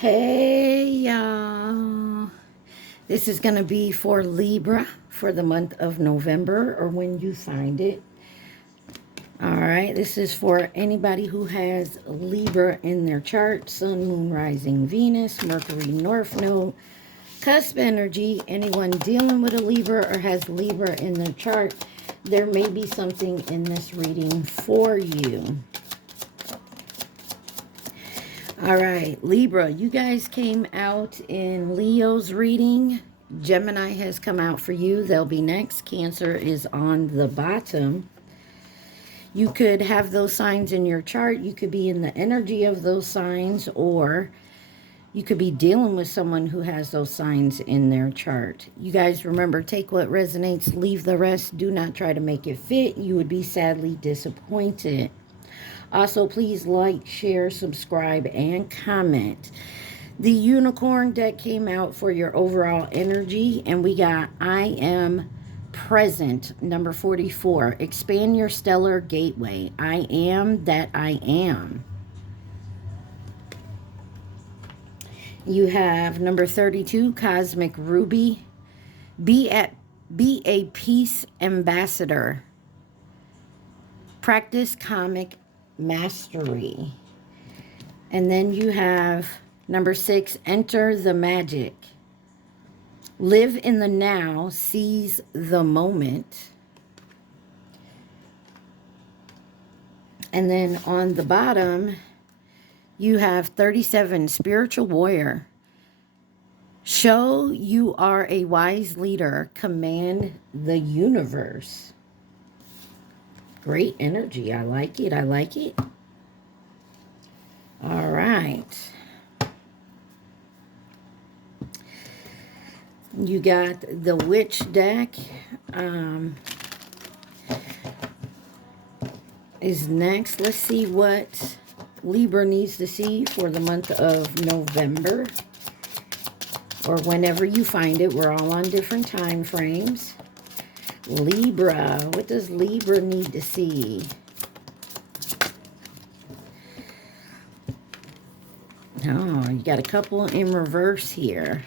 Hey y'all, this is going to be for Libra for the month of November, or when you find it. All right, this is for anybody who has Libra in their chart: Sun, Moon, Rising, Venus, Mercury, North Node, cusp energy. Anyone dealing with a Libra or has Libra in their chart, there may be something in this reading for you. All right, Libra, you guys came out in Leo's reading. Gemini has come out for you. They'll be next. Cancer is on the bottom. You could have those signs in your chart. You could be in the energy of those signs, or you could be dealing with someone who has those signs in their chart. You guys remember, take what resonates, leave the rest. Do not try to make it fit. You would be sadly disappointed. Also, please like, share, subscribe, and comment. The unicorn deck came out for your overall energy, and we got I Am Present, number 44. Expand your stellar gateway. I am that I am. You have number 32, Cosmic Ruby. Be a peace ambassador. Practice karmic mastery. And then you have number 6, enter the magic. Live in the now, seize the moment. And then on the bottom, you have 37, spiritual warrior. Show you are a wise leader, command the universe. Great energy. I like it. I like it. All right. You got the witch deck. Is next. Let's see what Libra needs to see for the month of November, or whenever you find it. We're all on different time frames. Libra, what does Libra need to see? Oh, you got a couple in reverse here.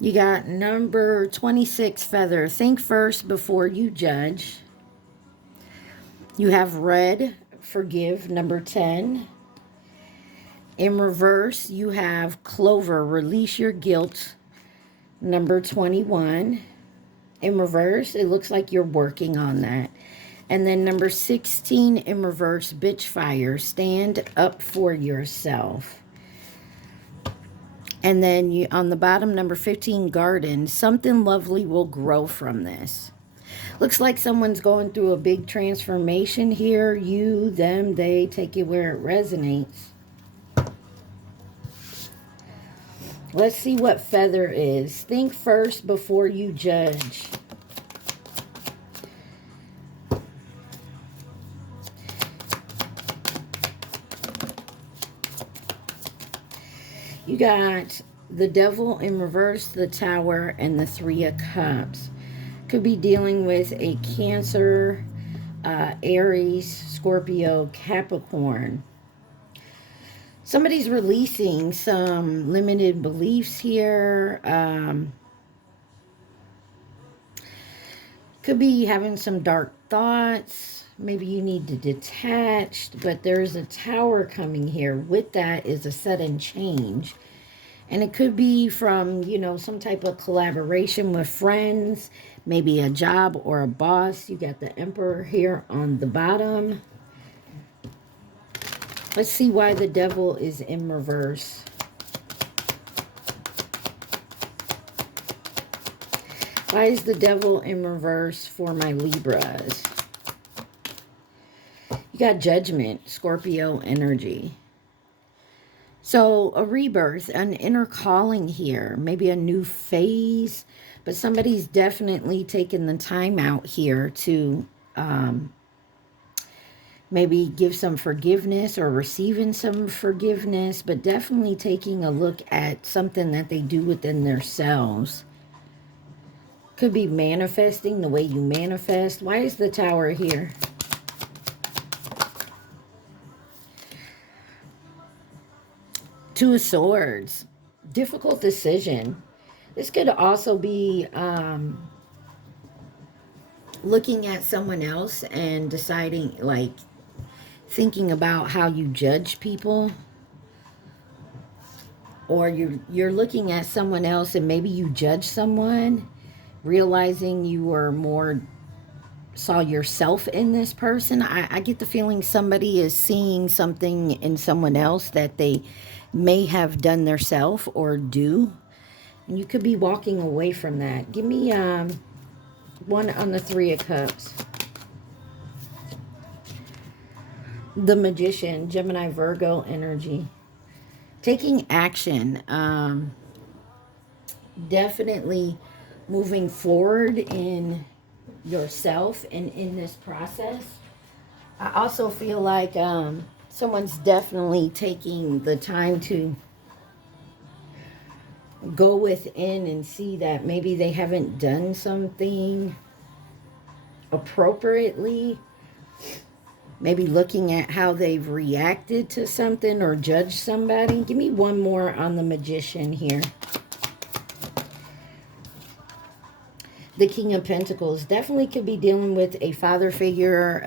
You got number 26, feather. Think first before you judge. You have red, forgive, number 10. In reverse, you have clover, release your guilt, number 21. In reverse, it looks like you're working on that. And then number 16 in reverse, bitch fire, stand up for yourself. And then you, on the bottom, number 15, garden, something lovely will grow from this. Looks like someone's going through a big transformation here. You, them, they, take it where it resonates. Let's see what feather is. Think first before you judge. You got the devil in reverse, the tower, and the 3 of cups. Could be dealing with a Cancer, Aries, Scorpio, Capricorn. Somebody's releasing some limited beliefs here. Could be having some dark thoughts. Maybe you need to detach, but there's a tower coming here. With that is a sudden change. And it could be from, you know, some type of collaboration with friends, maybe a job or a boss. You got the Emperor here on the bottom. Let's see why the devil is in reverse. Why is the devil in reverse for my Libras? You got judgment, Scorpio energy. So a rebirth, an inner calling here, maybe a new phase, but somebody's definitely taking the time out here to maybe give some forgiveness or receiving some forgiveness, but definitely taking a look at something that they do within themselves. Could be manifesting the way you manifest. Why is the tower here? Two of Swords. Difficult decision. This could also be looking at someone else and deciding, like, thinking about how you judge people. Or you're looking at someone else and maybe you judge someone, realizing you were more, saw yourself in this person. I get the feeling somebody is seeing something in someone else that they may have done themselves or do. And you could be walking away from that. Give me one on the Three of Cups. The Magician, Gemini, Virgo energy. Taking action. Definitely moving forward in yourself and in this process. I also feel like someone's definitely taking the time to go within and see that maybe they haven't done something appropriately. Maybe looking at how they've reacted to something or judged somebody. Give me one more on the Magician here. The King of Pentacles. Definitely could be dealing with a father figure,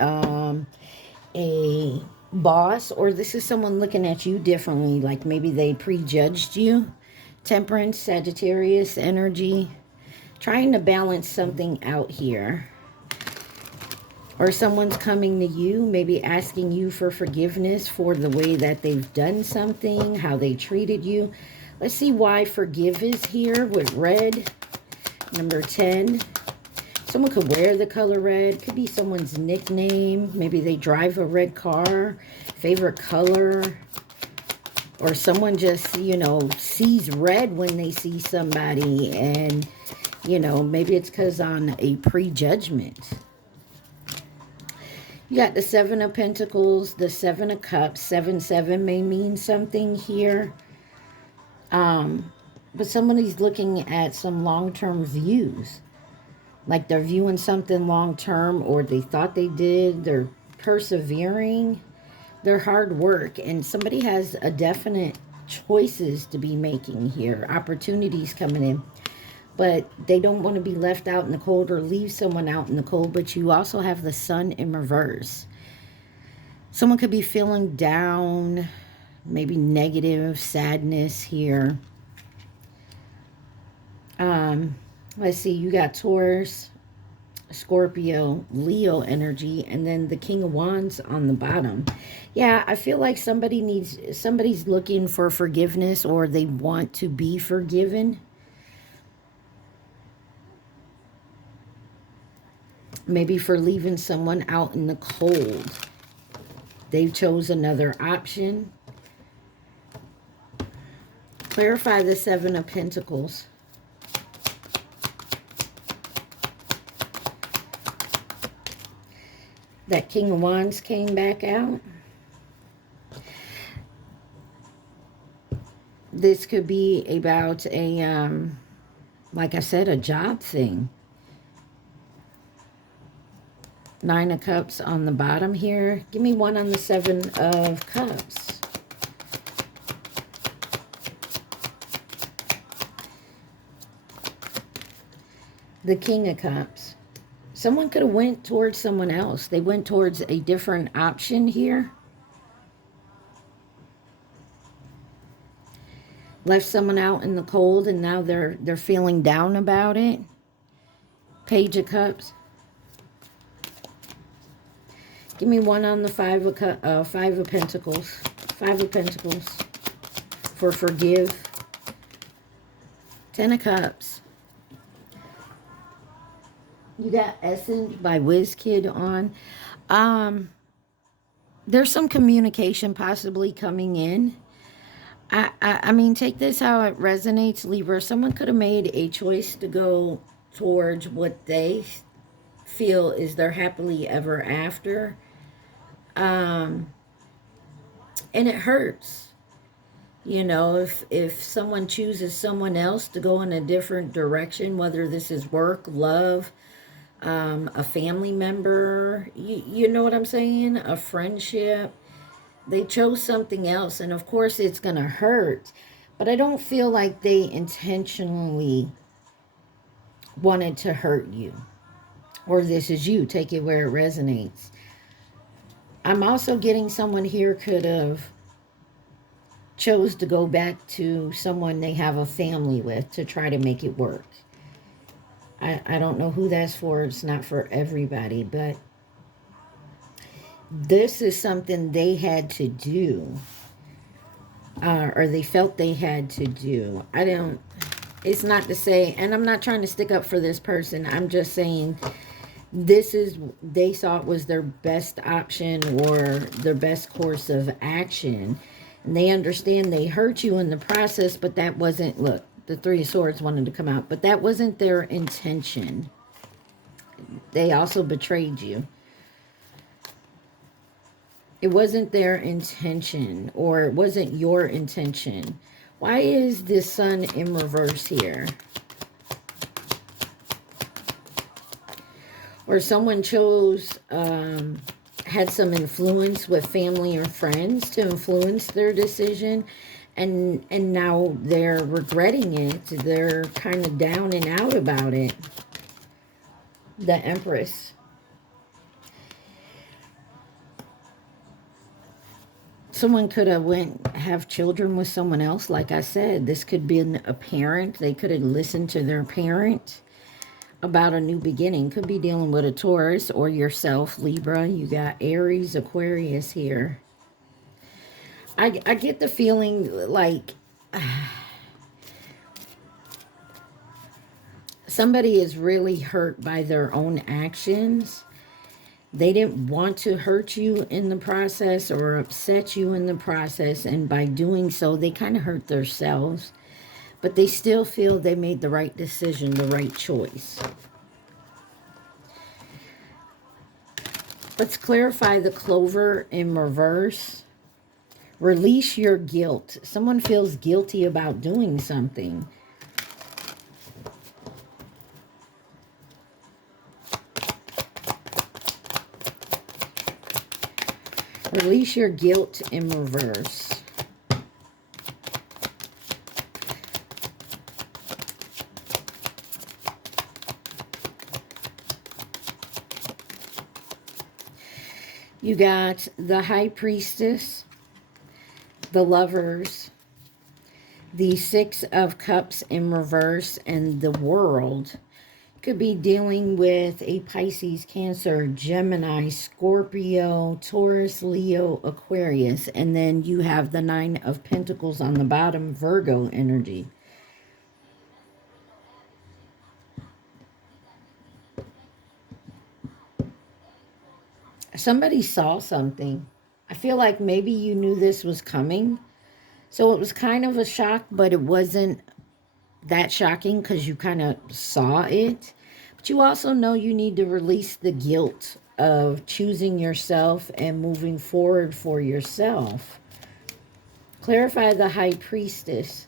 a boss, or this is someone looking at you differently. Like maybe they prejudged you. Temperance, Sagittarius energy. Trying to balance something out here. Or someone's coming to you, maybe asking you for forgiveness for the way that they've done something, how they treated you. Let's see why forgive is here with red. Number 10. Someone could wear the color red. Could be someone's nickname. Maybe they drive a red car. Favorite color. Or someone just, you know, sees red when they see somebody. And, you know, maybe it's because on a prejudgment. You got the Seven of Pentacles, the Seven of Cups. 7-7 may mean something here. But somebody's looking at some long-term views. Like they're viewing something long-term, or they thought they did. They're persevering. They're hard work. And somebody has a definite choices to be making here. Opportunities coming in. But they don't want to be left out in the cold or leave someone out in the cold. But you also have the Sun in reverse. Someone could be feeling down, maybe negative, sadness here. Let's see, you got Taurus, Scorpio, Leo energy, and then the King of Wands on the bottom. Yeah, I feel like somebody's looking for forgiveness, or they want to be forgiven. Maybe for leaving someone out in the cold. They chose another option. Clarify the Seven of Pentacles. That King of Wands came back out. This could be about a, like I said, a job thing. Nine of Cups on the bottom here. Give me one on the Seven of Cups. The King of Cups. Someone could have went towards someone else. They went towards a different option here. Left someone out in the cold, and now they're feeling down about it. Page of Cups. Give me one on the Five of Pentacles. Five of Pentacles for forgive. Ten of Cups. You got Essence by WizKid on. There's some communication possibly coming in. I mean, take this how it resonates, Libra. Someone could have made a choice to go towards what they feel is their happily ever after. And it hurts. You know, if someone chooses someone else to go in a different direction, whether this is work, love, a family member, you know what I'm saying? A friendship. They chose something else, and of course it's going to hurt. But I don't feel like they intentionally wanted to hurt you. Or this is you. Take it where it resonates. I'm also getting someone here could have chose to go back to someone they have a family with to try to make it work. I don't know who that's for. It's not for everybody, but this is something they had to do, or they felt they had to do. It's not to say, and I'm not trying to stick up for this person. I'm just saying this is, they thought was their best option or their best course of action. And they understand they hurt you in the process, but that wasn't, look, the Three of Swords wanted to come out, but that wasn't their intention. They also betrayed you. It wasn't their intention, or it wasn't your intention. Why is this Sun in reverse here? Or someone chose, had some influence with family or friends to influence their decision, and now they're regretting it. They're kind of down and out about it. The Empress. Someone could have children with someone else. Like I said, this could be a parent. They could have listened to their parent about a new beginning. Could be dealing with a Taurus or yourself, Libra. You got Aries, Aquarius here. I get the feeling like somebody is really hurt by their own actions. They didn't want to hurt you in the process or upset you in the process, and by doing so, they kind of hurt themselves. But they still feel they made the right decision, the right choice. Let's clarify the Clover in reverse. Release your guilt. Someone feels guilty about doing something. Release your guilt in reverse. You got the High Priestess, the Lovers, the Six of Cups in reverse, and the World. Could be dealing with a Pisces, Cancer, Gemini, Scorpio, Taurus, Leo, Aquarius. And then you have the Nine of Pentacles on the bottom, Virgo energy. Somebody saw something. I feel like maybe you knew this was coming. So it was kind of a shock, but it wasn't that shocking because you kind of saw it. But you also know you need to release the guilt of choosing yourself and moving forward for yourself. Clarify the High Priestess.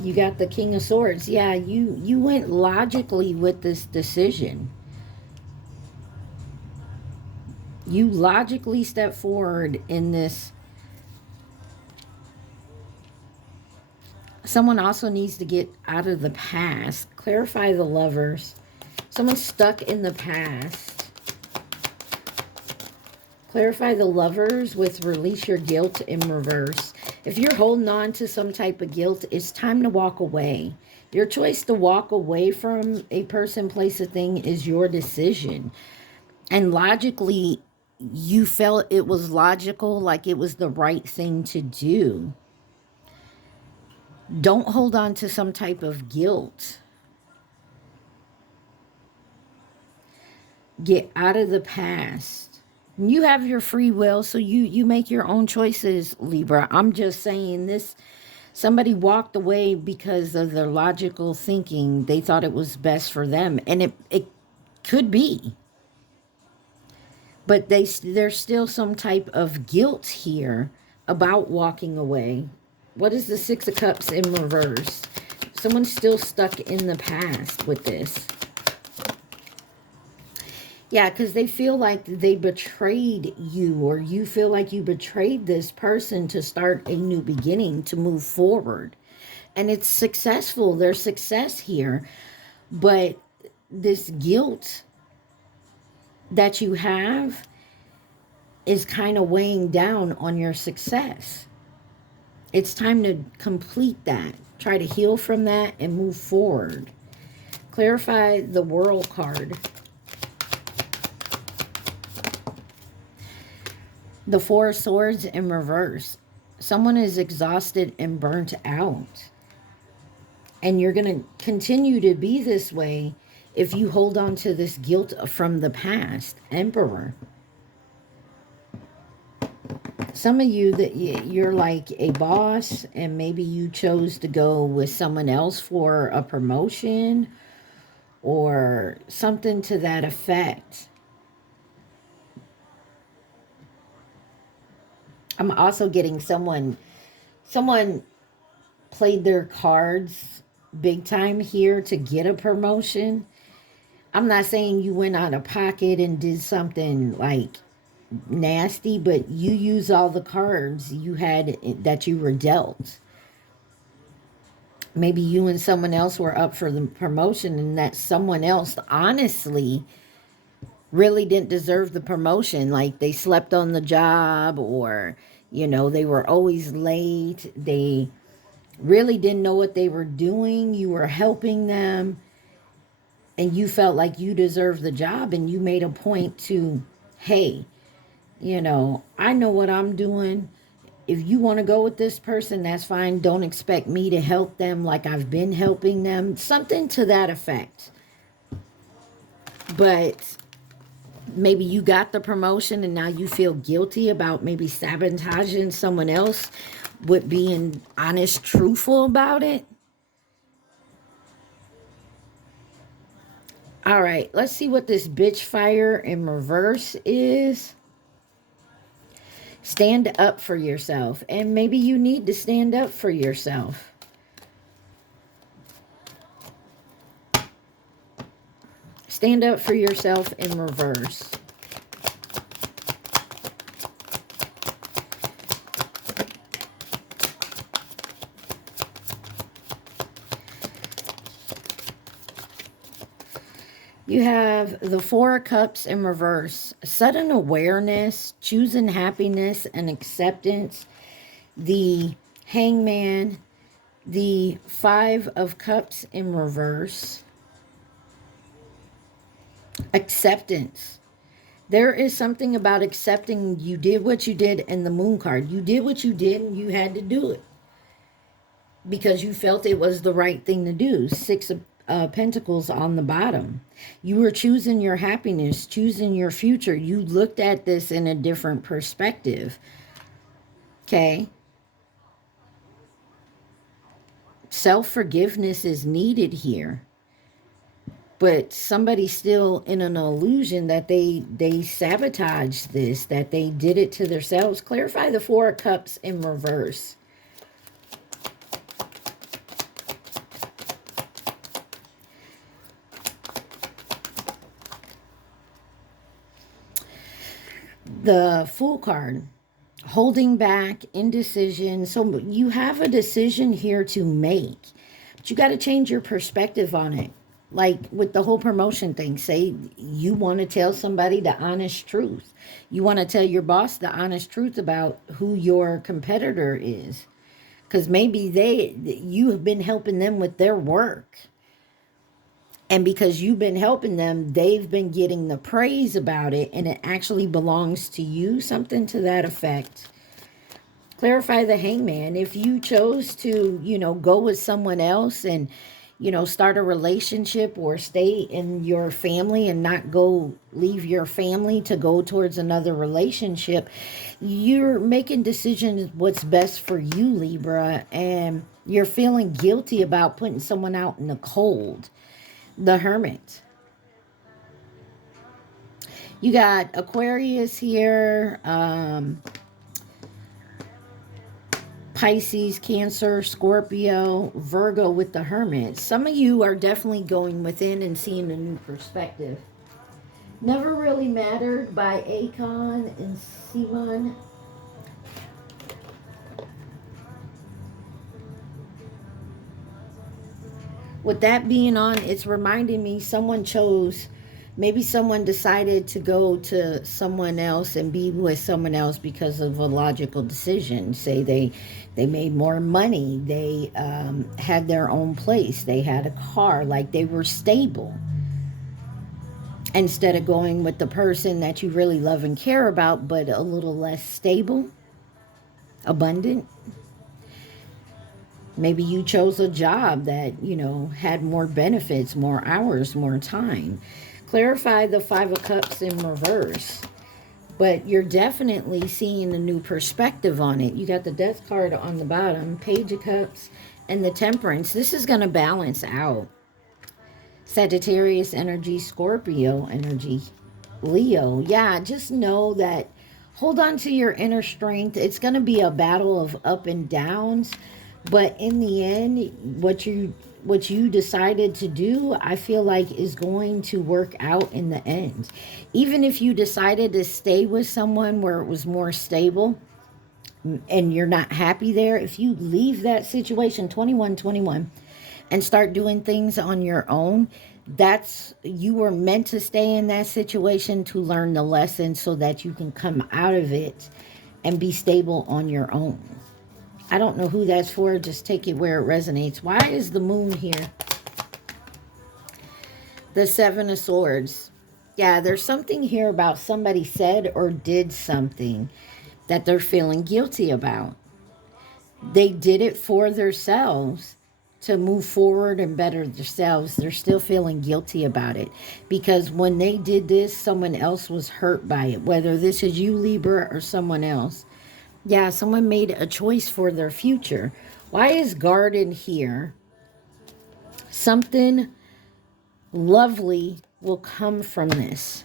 You got the King of Swords. Yeah, you went logically with this decision. You logically stepped forward in this. Someone also needs to get out of the past. Clarify the Lovers. Someone's stuck in the past. Clarify the Lovers with release your guilt in reverse. If you're holding on to some type of guilt, it's time to walk away. Your choice to walk away from a person, place, a thing is your decision. And logically, you felt it was logical, like it was the right thing to do. Don't hold on to some type of guilt. Get out of the past. You have your free will, so you make your own choices, Libra. I'm just saying this. Somebody walked away because of their logical thinking. They thought it was best for them. And it could be. But there's still some type of guilt here about walking away. What is the Six of Cups in reverse? Someone's still stuck in the past with this. Yeah, because they feel like they betrayed you, or you feel like you betrayed this person to start a new beginning, to move forward. And it's successful. There's success here. But this guilt that you have is kind of weighing down on your success. It's time to complete that. Try to heal from that and move forward. Clarify the World card. The Four of Swords in reverse. Someone is exhausted and burnt out. And you're going to continue to be this way if you hold on to this guilt from the past. Emperor. Some of you, that you're like a boss, and maybe you chose to go with someone else for a promotion or something to that effect. I'm also getting someone played their cards big time here to get a promotion. I'm not saying you went out of pocket and did something like nasty, but you use all the cards you had that you were dealt. Maybe you and someone else were up for the promotion, and that someone else honestly really didn't deserve the promotion. Like they slept on the job, or they were always late. They really didn't know what they were doing. You were helping them, and you felt like you deserved the job, and you made a point to, hey, I know what I'm doing. If you want to go with this person, that's fine. Don't expect me to help them like I've been helping them. Something to that effect. But maybe you got the promotion and now you feel guilty about maybe sabotaging someone else with being honest, truthful about it. All right, let's see what this bitch fire in reverse is. Stand up for yourself. And maybe you need to stand up for yourself. Stand up for yourself in reverse. You have the Four of Cups in reverse. Sudden awareness, choosing happiness and acceptance. The Hangman. The Five of Cups in reverse. Acceptance. There is something about accepting you did what you did in the Moon card. You did what you did and you had to do it because you felt it was the right thing to do. Six of Pentacles on the bottom. You were choosing your happiness, choosing your future. You looked at this in a different perspective. Okay? Self-forgiveness is needed here. But somebody's still in an illusion that they sabotaged this, that they did it to themselves. Clarify the Four of Cups in reverse. The Fool card, holding back, indecision. So you have a decision here to make, but you got to change your perspective on it. Like with the whole promotion thing, say you want to tell somebody the honest truth. You want to tell your boss the honest truth about who your competitor is. Because maybe you have been helping them with their work. And because you've been helping them, they've been getting the praise about it, and it actually belongs to you, something to that effect. Clarify the Hangman. If you chose to, go with someone else and, start a relationship or stay in your family and not leave your family to go towards another relationship, you're making decisions what's best for you, Libra, and you're feeling guilty about putting someone out in the cold. The Hermit. You got Aquarius here, Pisces, Cancer, Scorpio, Virgo with the Hermit. Some of you are definitely going within and seeing a new perspective. Never Really Mattered by Akon and Simon. With that being on, it's reminding me someone chose, maybe someone decided to go to someone else and be with someone else because of a logical decision. Say they made more money, they had their own place, they had a car, like they were stable, instead of going with the person that you really love and care about but a little less stable, abundant. Maybe you chose a job that, had more benefits, more hours, more time. Clarify the Five of Cups in reverse. But you're definitely seeing a new perspective on it. You got the Death card on the bottom, Page of Cups, and the Temperance. This is going to balance out. Sagittarius energy, Scorpio energy, Leo. Yeah, just know that, hold on to your inner strength. It's going to be a battle of up and downs. But in the end, what you decided to do, I feel like is going to work out in the end. Even if you decided to stay with someone where it was more stable and you're not happy there, if you leave that situation, 2121, and start doing things on your own, you were meant to stay in that situation to learn the lesson so that you can come out of it and be stable on your own. I don't know who that's for. Just take it where it resonates. Why is the moon here? The Seven of Swords. Yeah, there's something here about somebody said or did something that they're feeling guilty about. They did it for themselves to move forward and better themselves. They're still feeling guilty about it. Because when they did this, someone else was hurt by it. Whether this is you, Libra, or someone else. Yeah, someone made a choice for their future. Why is Garden here? Something lovely will come from this.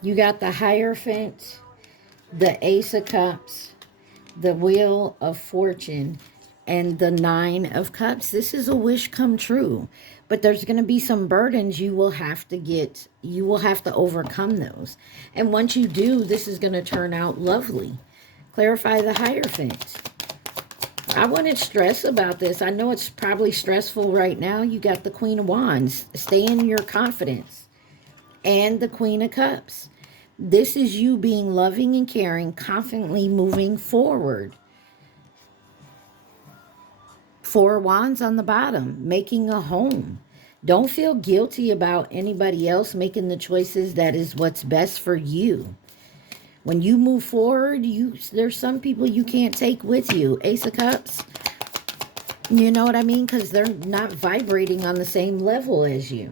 You got the Hierophant, the Ace of Cups, the Wheel of Fortune, and the Nine of Cups. This is a wish come true, but there's going to be some burdens you will have to overcome those. And once you do, this is going to turn out lovely. Clarify the Hierophant. I wouldn't stress about this. I know it's probably stressful right now. You got the Queen of Wands. Stay in your confidence. And the Queen of Cups. This is you being loving and caring, confidently moving forward. Four Wands on the bottom, making a home. Don't feel guilty about anybody else making the choices that is what's best for you. When you move forward, there's some people you can't take with you. Ace of Cups. You know what I mean? Because they're not vibrating on the same level as you.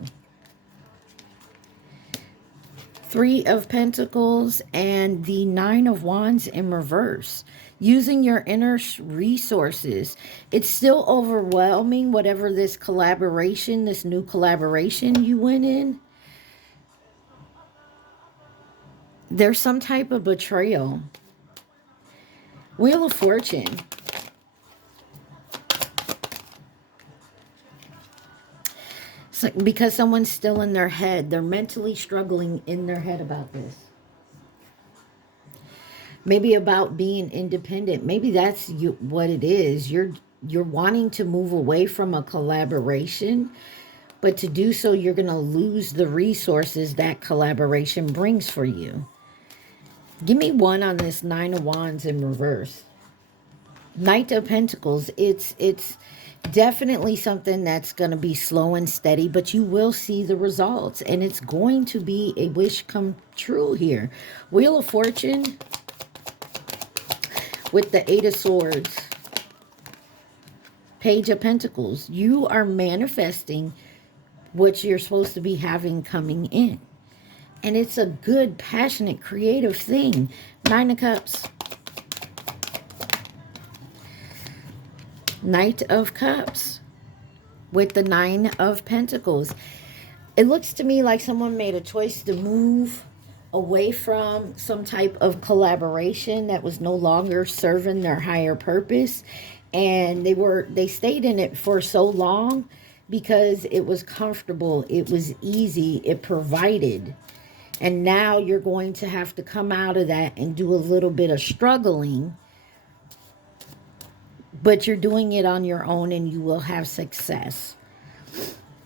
Three of Pentacles and the Nine of Wands in reverse. Using your inner resources. It's still overwhelming, whatever this collaboration, this new collaboration you went in. There's some type of betrayal. Wheel of Fortune. Because someone's still in their head. They're mentally struggling in their head about this. Maybe about being independent. Maybe that's what it is. You're wanting to move away from a collaboration. But to do so, you're going to lose the resources that collaboration brings for you. Give me one on this Nine of Wands in reverse. Knight of Pentacles. It's definitely something that's going to be slow and steady, but you will see the results. And it's going to be a wish come true here. Wheel of Fortune with the Eight of Swords. Page of Pentacles. You are manifesting what you're supposed to be having coming in. And it's a good, passionate, creative thing. Nine of Cups. Knight of Cups with the Nine of Pentacles. It looks to me like someone made a choice to move away from some type of collaboration that was no longer serving their higher purpose, and they stayed in it for so long because it was comfortable, it was easy, it provided. And now you're going to have to come out of that and do a little bit of struggling, but you're doing it on your own and you will have success.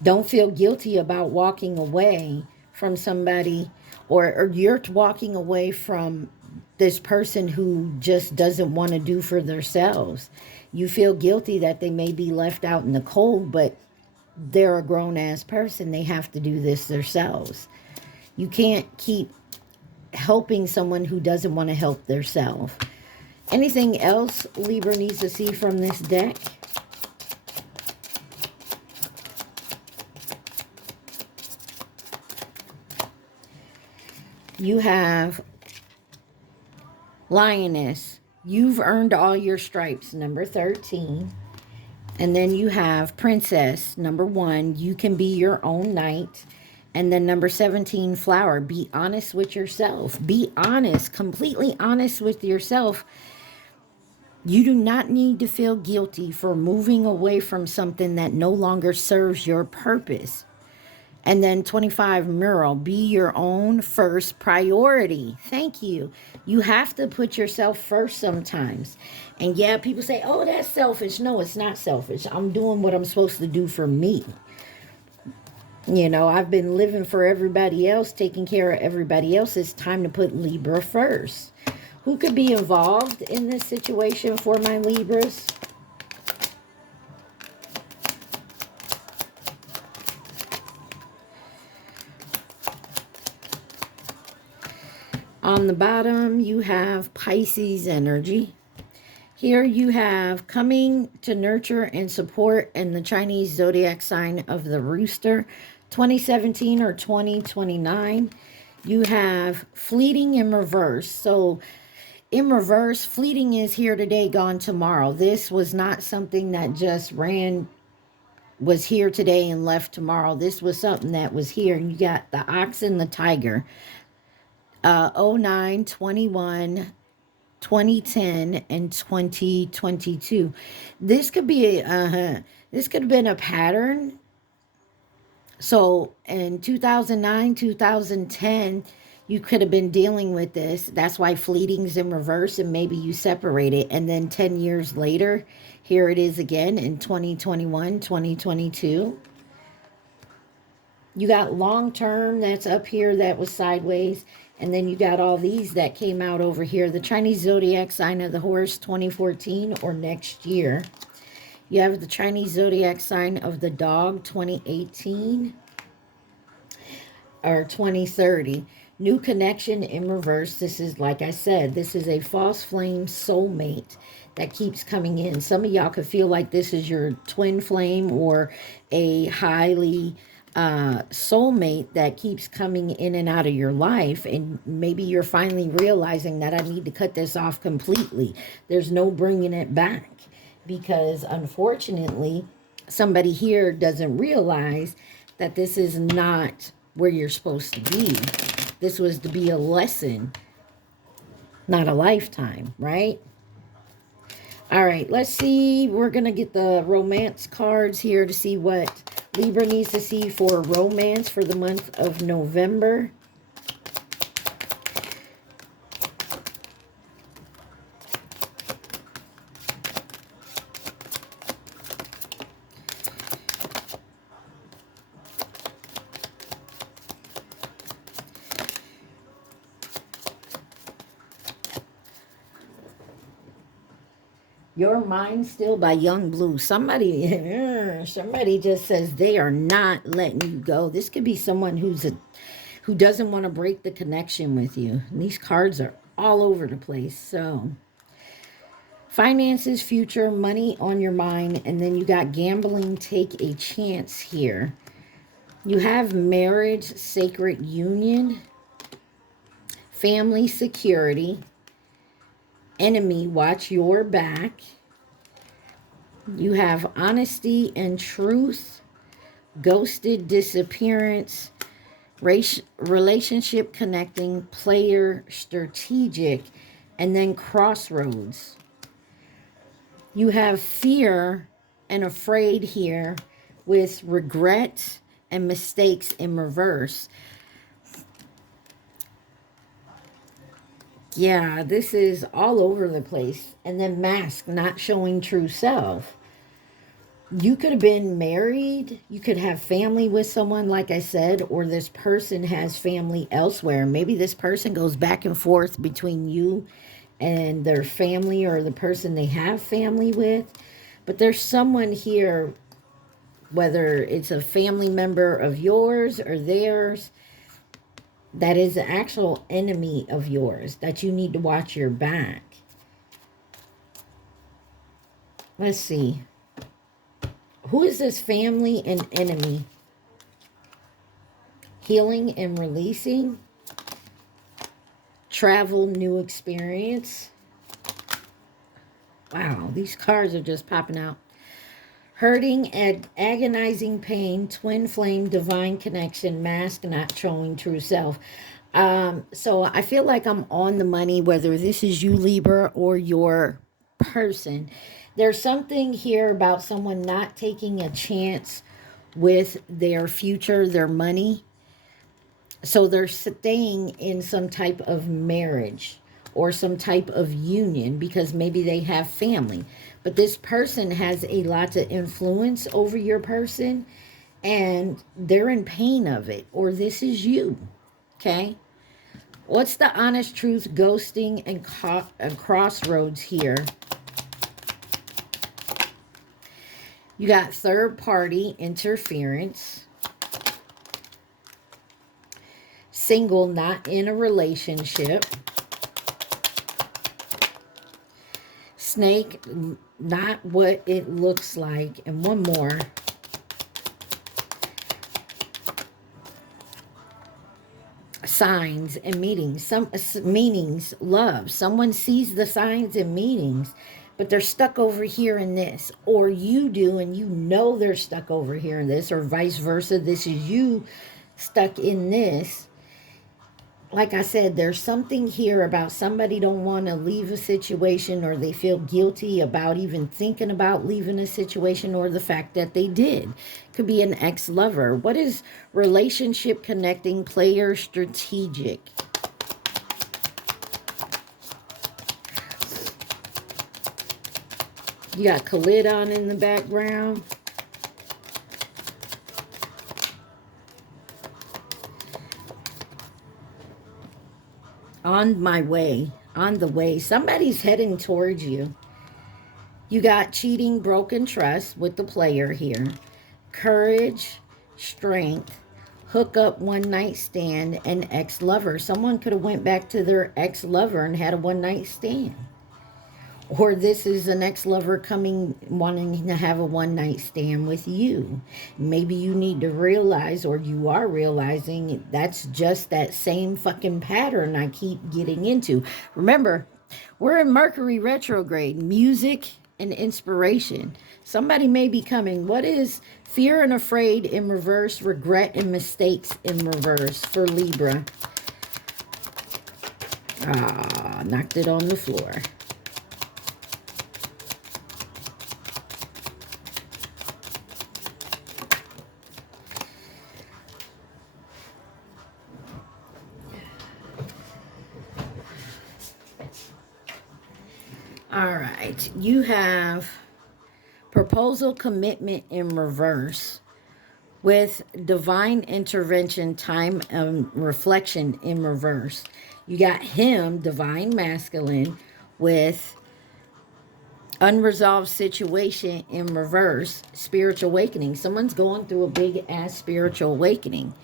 Don't feel guilty about walking away from somebody, or you're walking away from this person who just doesn't want to do for themselves. You feel guilty that they may be left out in the cold, but they're a grown-ass person. They have to do this themselves. You can't keep helping someone who doesn't want to help themselves. Anything else Libra needs to see from this deck? You have Lioness. You've earned all your stripes, number 13. And then you have Princess, number 1. You can be your own knight. And then number 17, Flower. Be honest with yourself. Be honest, completely honest with yourself. You do not need to feel guilty for moving away from something that no longer serves your purpose. And then 25, Mural. Be your own first priority. Thank you. You have to put yourself first sometimes. And yeah, people say, oh, that's selfish. No, it's not selfish. I'm doing what I'm supposed to do for me. You know, I've been living for everybody else, taking care of everybody else. It's time to put Libra first. Who could be involved in this situation for my Libras? On the bottom, you have Pisces energy. Here you have coming to nurture and support in the Chinese zodiac sign of the Rooster, 2017 or 2029. You have fleeting in reverse. So in reverse, fleeting is here today, gone tomorrow. This was not something that just was here today and left tomorrow. This was something that was here. You got the ox and the tiger. 09, 21, 2010, and 2022. This could be this could have been a pattern. So in 2009, 2010, you could have been dealing with this. That's why fleeting's in reverse, and maybe you separate it. And then 10 years later, here it is again in 2021, 2022. You got long term that's up here that was sideways. And then you got all these that came out over here. The Chinese zodiac sign of the horse, 2014 or next year. You have the Chinese zodiac sign of the dog, 2018 or 2030. New connection in reverse. This is, like I said, this is a false flame soulmate that keeps coming in. Some of y'all could feel like this is your twin flame or a highly soulmate that keeps coming in and out of your life, and maybe you're finally realizing that I need to cut this off completely. There's no bringing it back, because unfortunately somebody here doesn't realize that this is not where you're supposed to be. This was to be a lesson, not a lifetime, right? All right, let's see. We're gonna get the romance cards here to see what Libra needs to see for romance for the month of November. Your Mind Still by Young Blue. Somebody just says they are not letting you go. This could be someone who doesn't want to break the connection with you. And these cards are all over the place. So, finances, future, money on your mind. And then you got gambling, take a chance here. You have marriage, sacred union, family, security, enemy, watch your back. You have honesty and truth, ghosted, disappearance, Relationship connecting, player, strategic, and then crossroads. You have fear and afraid here with regret and mistakes in reverse. Yeah, this is all over the place. And then mask, not showing true self. You could have been married. You could have family with someone, like I said, or this person has family elsewhere. Maybe this person goes back and forth between you and their family or the person they have family with. But there's someone here, whether it's a family member of yours or theirs, that is an actual enemy of yours that you need to watch your back. Let's see. Who is this family and enemy? Healing and releasing. Travel, new experience. Wow, these cards are just popping out. Hurting and agonizing pain, twin flame, divine connection, mask, not showing true self. So I feel like I'm on the money, whether this is you, Libra, or your person. There's something here about someone not taking a chance with their future, their money. So they're staying in some type of marriage or some type of union because maybe they have family. But this person has a lot of influence over your person and they're in pain of it. Or this is you. Okay? What's the honest truth, ghosting, and crossroads here? You got third party interference. Single, not in a relationship. Snake, not what it looks like. And one more. Signs and meetings. Some meanings, love. Someone sees the signs and meanings, but they're stuck over here in this. Or you do, and you know they're stuck over here in this, or vice versa. This is you stuck in this. Like I said, there's something here about somebody don't want to leave a situation, or they feel guilty about even thinking about leaving a situation, or the fact that they did. Could be an ex-lover. What is relationship connecting, player, strategic? You got Khalid on in the background. On my way, on the way. Somebody's heading towards you. You got cheating, broken trust with the player here. Courage, strength, hook up, one night stand, and ex-lover. Someone could have went back to their ex-lover and had a one night stand. Or this is an ex-lover coming, wanting to have a one-night stand with you. Maybe you need to realize, or you are realizing, that's just that same fucking pattern I keep getting into. Remember, we're in Mercury retrograde, music and inspiration. Somebody may be coming. What is fear and afraid in reverse, regret and mistakes in reverse for Libra? Ah, knocked it on the floor. All right, you have proposal, commitment in reverse with divine intervention, time and reflection in reverse. You got him, divine masculine, with unresolved situation in reverse, spiritual awakening. Someone's going through a big ass spiritual awakening.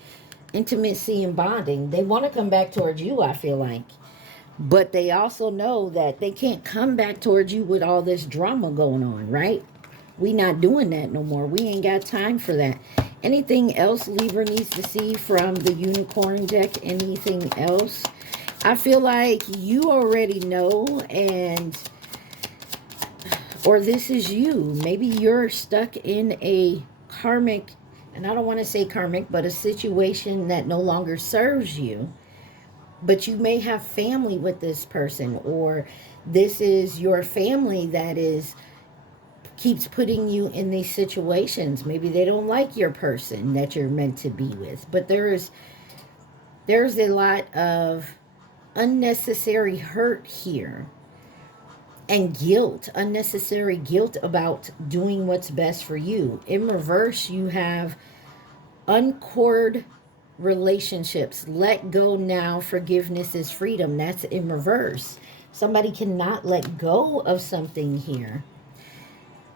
Intimacy and bonding. They want to come back towards you, I feel like. But they also know that they can't come back towards you with all this drama going on, right? We not doing that no more. We ain't got time for that. Anything else Libra needs to see from the unicorn deck? Anything else? I feel like you already know, and or this is you. Maybe you're stuck in a karmic and I don't want to say karmic, but a situation that no longer serves you. But you may have family with this person, or this is your family that is keeps putting you in these situations. Maybe they don't like your person that you're meant to be with. But there's a lot of unnecessary hurt here, and guilt, unnecessary guilt about doing what's best for you. In reverse, you have uncored relationships. Let go now. Forgiveness is freedom. That's in reverse. Somebody cannot let go of something here.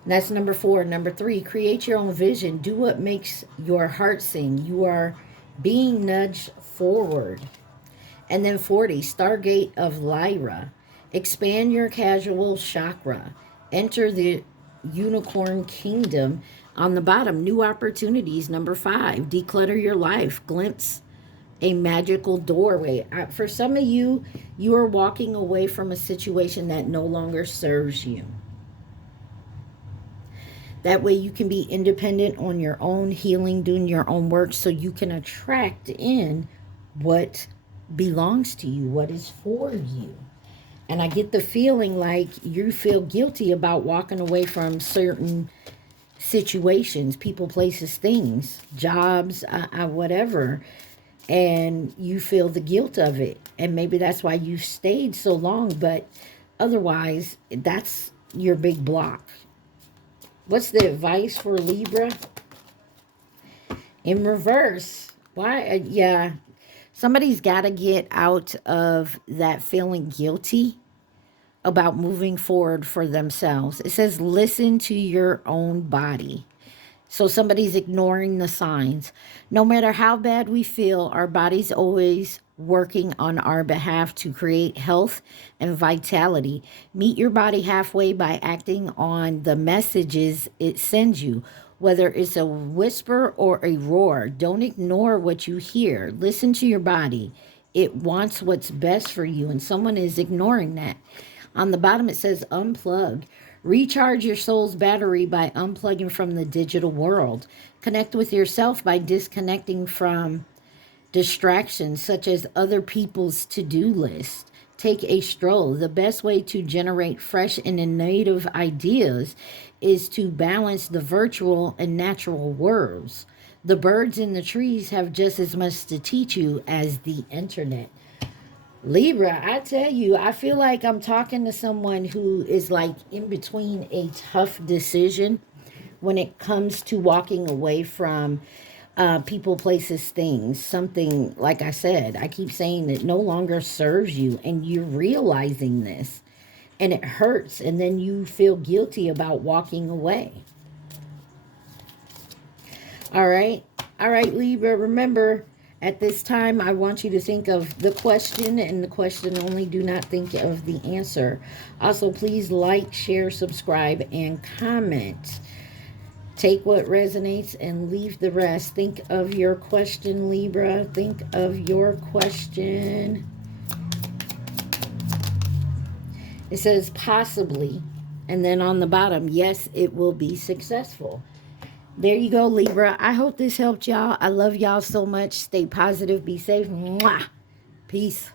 That's number 4. Number 3, create your own vision. Do what makes your heart sing. You are being nudged forward. And then 40, Stargate of Lyra. Expand your casual chakra. Enter the unicorn kingdom. On the bottom, new opportunities. Number 5, declutter your life. Glimpse a magical doorway. For some of you, you are walking away from a situation that no longer serves you. That way you can be independent on your own, healing, doing your own work, so you can attract in what belongs to you, what is for you. And I get the feeling like you feel guilty about walking away from certain situations, people, places, things, jobs, whatever. And you feel the guilt of it. And maybe that's why you stayed so long. But otherwise, that's your big block. What's the advice for Libra? In reverse. Why? Yeah. Somebody's got to get out of that feeling guilty about moving forward for themselves. It says, listen to your own body. So somebody's ignoring the signs. No matter how bad we feel, our body's always working on our behalf to create health and vitality. Meet your body halfway by acting on the messages it sends you, whether it's a whisper or a roar. Don't ignore what you hear. Listen to your body. It wants what's best for you, and someone is ignoring that. On the bottom, it says unplug. Recharge your soul's battery by unplugging from the digital world. Connect with yourself by disconnecting from distractions such as other people's to-do list. Take a stroll. The best way to generate fresh and innovative ideas is to balance the virtual and natural worlds. The birds in the trees have just as much to teach you as the internet. Libra, I tell you, I feel like I'm talking to someone who is like in between a tough decision when it comes to walking away from people, places, things. Something, like I said, I keep saying that no longer serves you, and you're realizing this, and it hurts, and then you feel guilty about walking away. All right, Libra, remember, at this time, I want you to think of the question and the question only. Do not think of the answer. Also, please like, share, subscribe, and comment. Take what resonates and leave the rest. Think of your question, Libra. Think of your question. It says possibly. And then on the bottom, yes, it will be successful. There you go, Libra. I hope this helped y'all. I love y'all so much. Stay positive. Be safe. Mwah. Peace.